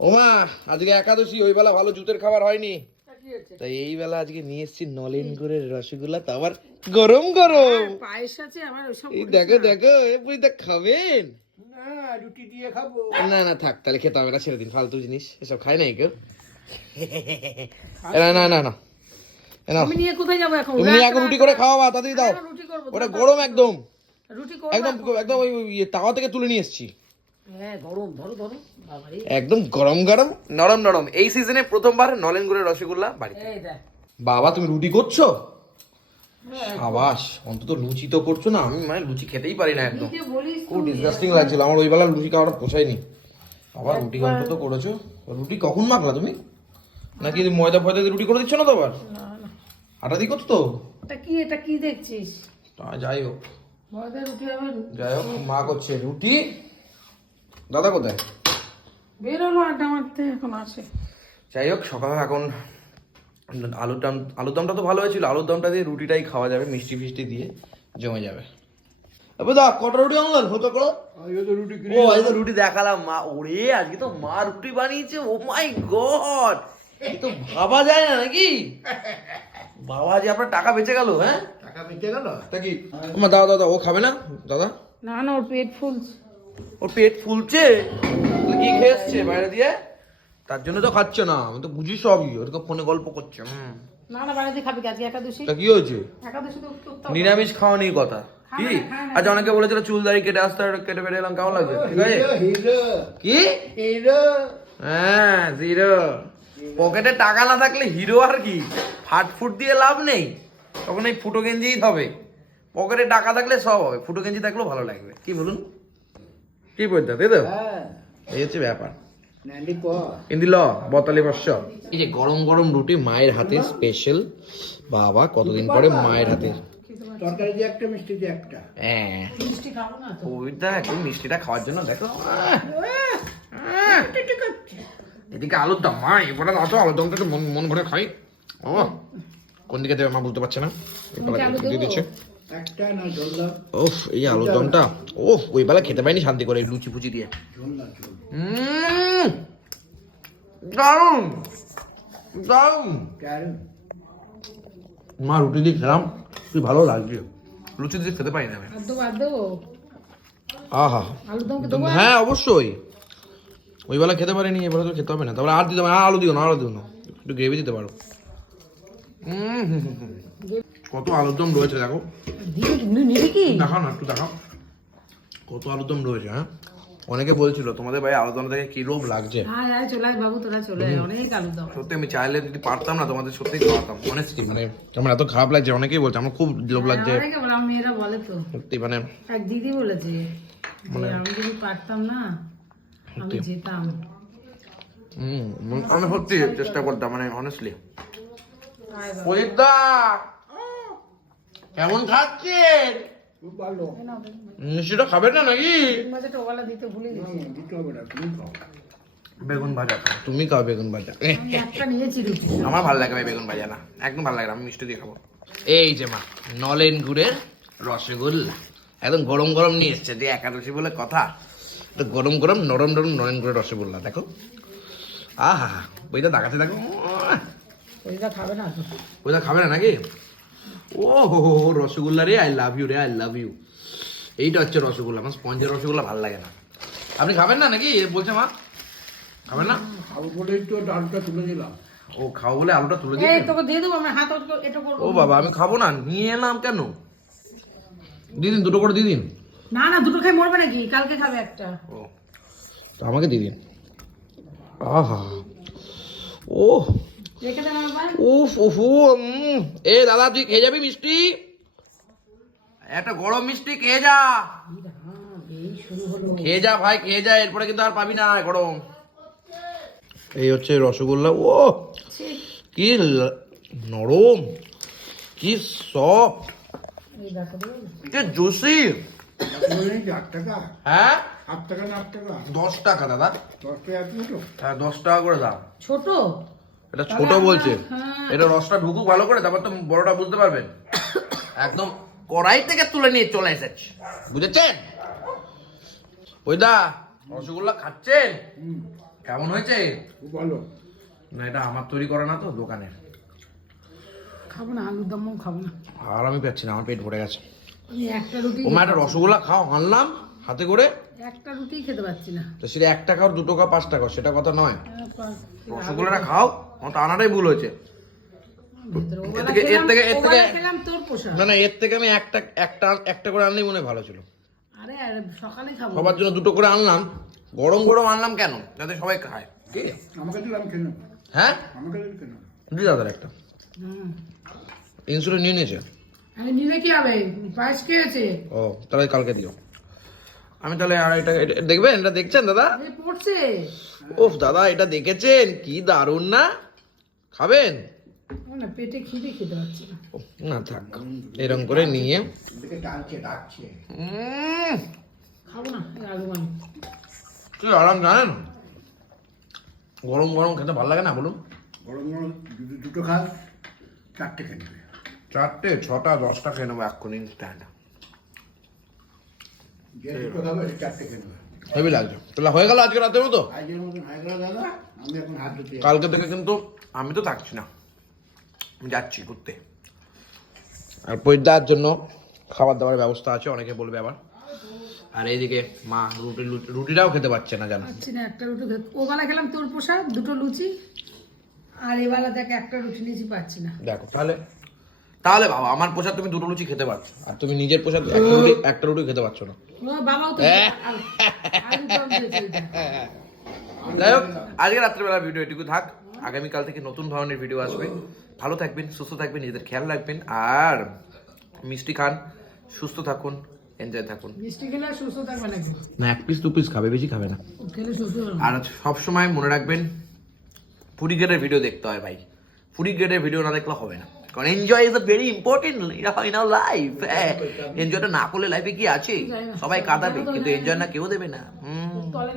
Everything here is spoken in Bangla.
ওমা আজকে একাদশী ওই বেলা ভালো জুতের খাবার হয়নি। তাই এই বেলা আজকে নিয়ে এসেছি নলেন করে রসগোল্লা তো আবার গরম গরম। পায়েস আছে আমার এই দেখো দেখো এ বুঝতে খাবেন? না রুটি দিয়ে খাব। না না থাক তাহলে খেতে হবে না ছেড়ে দিন ফালতু জিনিস এসব খায় নাই কেউ। না না না না এ নিয়ে কোথায় যাব এখন? তুমি এখন রুটি করে খাওয়া তাড়াতাড়ি দাও। এখন রুটি করব ওটা গরম একদম। রুটি একদম একদম ওই ওই ইয়ে তাওয়া থেকে তুলে নিয়ে এসেছি। হ্যাঁ একদম গরম গরম। নরম নরম। এই সিজনে প্রথমবার নলেন গুড়ের রসগোল্লা বাড়িতে। এই বাবা তুমি রুটি করছ? সাবাস অন্তত লুচি তো করছ না। আমি মানে লুচি খেতেই পারি না একদম। খুব ডিসগাস্টিং লাগছিল। আমার ওই বেলা লুচি খাওয়াটা পোষায়নি। আবার রুটি অন্তত করেছ? রুটি কখন মাখলা তুমি? নাকি ময়দা ফয়দা দিয়ে রুটি করে দিচ্ছ না তো আবার না না। আটা দিয়ে করছ তো? এটা কি এটা কি দেখছিস? যাই হোক। ময়দা রুটি আবার যাই হোক মা করছে। রুটি দাদা কোথায়? বেরোলো আড্ডা মারতে এখন আসে যাই হোক সকালে এখন আলুর দাম আলুর দমটা তো ভালো হয়েছিল। আলুর দমটা দিয়ে রুটিটাই খাওয়া যাবে মিষ্টি ফিষ্টি দিয়ে জমে যাবে। এবার দা কটা রুটি আনলেন হালকা করো আজকে তো রুটি ও আজ তো রুটি দেখালাম মা। ওরে আজকে তো মা রুটি বানিয়েছে। Oh my god! তো ভাবা যায় না নাকি? বাবা যে আপনার টাকা বেঁচে গেল হ্যাঁ? টাকা বেঁচে গেল? তা কি? মা দাদা দাদা ও খাবে না? দাদা? না না ওর পেট ফুলছে। ওর পেট ফুলছে। কি খেয়ে এসছে বাইরে দিয়ে? তার জন্য তো খাচ্ছে না আমি তো বুঝি সবই ওর তো ফোনে গল্প করছে। না। না বাড়িতে খাবি কি আজকে একাদশী? তা কি হয়েছে? একাদশী তো নিরামিষ খাওয়া নেই কথা। কি? আচ্ছা অনেকে বলেছিল চুল দাড়ি কেটে আসতে কেটে ফেটে এলাম কেমন লাগছে? ঠিক আছে? Hero hero. কি? হিরো। হ্যাঁ জিরো। পকেটে টাকা না থাকলে হিরো আর কি? ফাট ফুট দিয়ে লাভ নেই। তখন এই ফুটো গেঞ্জিই হবে। পকেটে টাকা থাকলে সব হবে ফুটো গেঞ্জি থাকলেও ভালো লাগবে। কি বলুন? কি বলতে তাই তো হ্যাঁ। এই হচ্ছে ব্যাপার। ল বতালি বর্ষ। এই যে গরম গরম রুটি মায়ের হাতে স্পেশাল বাবা কতদিন পরে মায়ের হাতে? তরকারি দিয়ে একটা মিষ্টি দিয়ে একটা। হ্যাঁ। মিষ্টি খাব না তো। ওইটা একটু মিষ্টিটা খাওয়ার জন্য দেখো। এদিকে আলুর দম। মা এবারে দাও তো আলুর দমটা একটু মন মন ভরে খাই। ও কোন দিকে দেবে মা বুঝতে পারছে না। দিয়ে দিচ্ছে। ওফ এই আলুর দমটা। ওফ ওই বেলা খেতে পাইনি শান্তি করে লুচি ফুচি দিয়ে। মা রুটি দিয়ে খেলাম কি ভালো লাগছে লুচি দিয়ে খেতে পারি না আহা। হ্যাঁ অবশ্যই। ওই বেলা খেতে পারিনি এবারে তো খেতে হবে না। তারপরে আর দিতে হবে না, আলু দিও না আলু দিও না। একটু গ্রেভি দিতে পারো। হুম, হুম, হুম। কত আলুর দম রয়েছে দেখো। নিবি কি? দেখাও না একটু দেখাও। কত আলুর দম রয়েছে হ্যাঁ? অনেকে বলছিল তোমাদের ভাই আলুর দম দেখে কি লোভ লাগছে? হ্যাঁ হ্যাঁ চলে বাবু তোরা চলে অনেক আলুর সত্যি আমি চাইলে যদি পারতাম না তোমাদের সত্যি খাওয়াতাম অনেস্টলি মানে আমার এত খারাপ লাগছে অনেকেই বলছে আমার খুব লোভ লাগছে। অনেকে বলে আমার মেয়েরা বলে তো। সত্যি মানে এক দিদি বলেছে যে আমি যদি পারতাম না আমি যেতাম। হুম আমি সত্যি চেষ্টা করতাম মানে অনেস্টলি আয় বাবা। কেমন খাচ্ছেন? খুব ভালো। খাবেন না নাকি? তিন মাসে টোকালা দিতে ভুলে গেছি দিতে হবে না তুমি খাও বেগুন ভাজা। তুমি খাও বেগুন ভাজা আমার ভালো লাগে ভাই বেগুন ভাজা না। একদম ভালো লাগে না আমি মিষ্টি দিয়ে খাব। এই যে মা নলেন গুড়ের রসগোল্লা। একদম গরম গরম নিয়ে এসছে যে একাদশী বলে কথা। তো গরম গরম নরম নরম নলেন গুড়ের রসগোল্লা দেখো। আহা ওইটা দেখাতে দেখো ওইটা খাবে না ওইটা খাবে না নাকি? ও হো হো রসগোল্লা রে আই লাভ ইউ রে আই লাভ ইউ এইটা হচ্ছে রসগোল্লা আমার স্পঞ্জের রসগোল্লা ভালো লাগে না। আপনি খাবেন না নাকি? এ বলছে মা। খাবেন না? খাব বলেই তো ডালটা তুলে দিলাম ও খাও বলে আলুটা তুলে এই দিয়েছেন? তোকে দিয়ে দেবো আমার হাত এটা করব ও বাবা আমি খাব না নিয়ে এলাম কেন? দিদিন দুটো করে দিদিন। না না দুটো খাই মরবে নাকি? কালকে খাবে একটা। ও তো আমাকে দিদিন। আহা। ও উফ উফ এ দাদা তুই খেয়ে যাবি মিষ্টি? একটা গরম মিষ্টি খেয়ে যা। এই শুরু হলো খেয়ে যা ভাই খেয়ে যা এরপরে কিন্তু আর পাবি না গরম। এই হচ্ছে রসগোল্লা ও কি নরম কি সফট এই দেখো কি জুসি হ্যাঁ? দশ টাকা দাদা। দশ টাকা হ্যাঁ দশ টাকা করে দাম ছোট? এটা ছোট বলছে। এটা রসটা ঢুকুক ভালো করে তারপর তো বড়টা বুঝতে পারবেন। একদম কড়াই থেকে তুলে নিয়ে চলে এসেছে। বুঝেছেন? ওই দা রসগোল্লা খাচ্ছেন? কেমন হয়েছে? খুব ভালো। না এটা আমার তৈরি করা না তো দোকানের খাব না আলুর দমও খাব না। আর আমি পাচ্ছি না আমার পেট ভরে গেছে। একটা রুটি একটা রসগোল্লা খাও আনলাম হাতে করে। একটা রুটি খেতে পারছি না। তো সেটা একটা খাও দুটো খাও পাঁচটা খাও সেটা কথা নয়। রসগোল্লাটা খাও। আমার তো আনাটাই ভুল হয়েছে। এর থেকে- এর থেকে- এর থেকে- না না এর থেকে আমি একটা একটা একটা করে আনলেই মনে হয় ভালো ছিল। আরে আরে সকালে খাব। সবার জন্য দুটো করে আনলাম। গরম গরম আনলাম কেন? যাতে সবাই খায়। কি? আমাকে দিলে আমি হ্যাঁ? আমাকে দিলে খেয়ে দি দাদার একটা। ইনসুলিন নিয়ে নিয়েছে? আরে নিলে কি হবে? পায়েস খেয়েছে। ও তাহলে কালকে দিও। আমি তাহলে আর এটা দেখবেন? এটা দেখছেন দাদা? পড়ছে। ওফ দাদা এটা দেখেছেন? কি দারুণ না? খাবেন? না পেটে খিদে না। থাক এরকম করে নিয়ে। খাব না কি আরাম জানেন? গরম গরম খেতে ভালো লাগে না বলুন? গরম গরম দুটো খাস চারটে খেয়ে নেবে। চারটে ছটা দশটা খেয়ে নেব এক্ষুনি। খাবে চারটে খেয়ে নেবে। হেভি লাগছে। তাহলে হয়ে গেল আজকে রাতের মতো। কালকে থেকে কিন্তু আমি তো থাকছি না। আমি যাচ্ছি ঘুরতে। আর পরিদার জন্য খাবার দাবার ব্যবস্থা আছে অনেকে বলবে আবার। আর এইদিকে মা রুটি রুটিটাও খেতে পারছে না জানো। পাচ্ছি না একটা রুটি খেতে ওবেলা খেলাম তোর পোষা দুটো লুচি আর এবেলা দেখ একটা রুটি নিয়েছি পাচ্ছি না। দেখো তাহলে তাহলে বাবা আমার পোশাক তুমি দুটো লুচি খেতে পারছ। আর তুমি নিজের পোশাক একটা রুটি একটা রুটি খেতে পারছ না। বাবাও তো হ্যাঁ। যাই হোক আজকে রাত্রেবেলা ভিডিও এটুকু থাক। আগামীকাল থেকে নতুন ধরনের ভিডিও আসবে। ভালো থাকবেন সুস্থ থাকবেন নিজেদের খেয়াল রাখবেন। আর মিষ্টি খান সুস্থ থাকুন এনজয় থাকুন। মিষ্টি খেলে সুস্থ থাকবে নাকি? না এক পিস দু পিস খাবে বেশি খাবে না। খেলে সুস্থ। আর সবসময় মনে রাখবেন ফুডি গ্রেডের ভিডিও দেখতে হয় ভাই। ফুডি গ্রেডের ভিডিও না দেখলে হবে না। কারণ enjoy is a very important হয় না লাইফ এনজয়টা না করলে লাইফে কি আছে? সবাই কাঁদাবে কিন্তু এনজয় না কেউ দেবে না। হুম।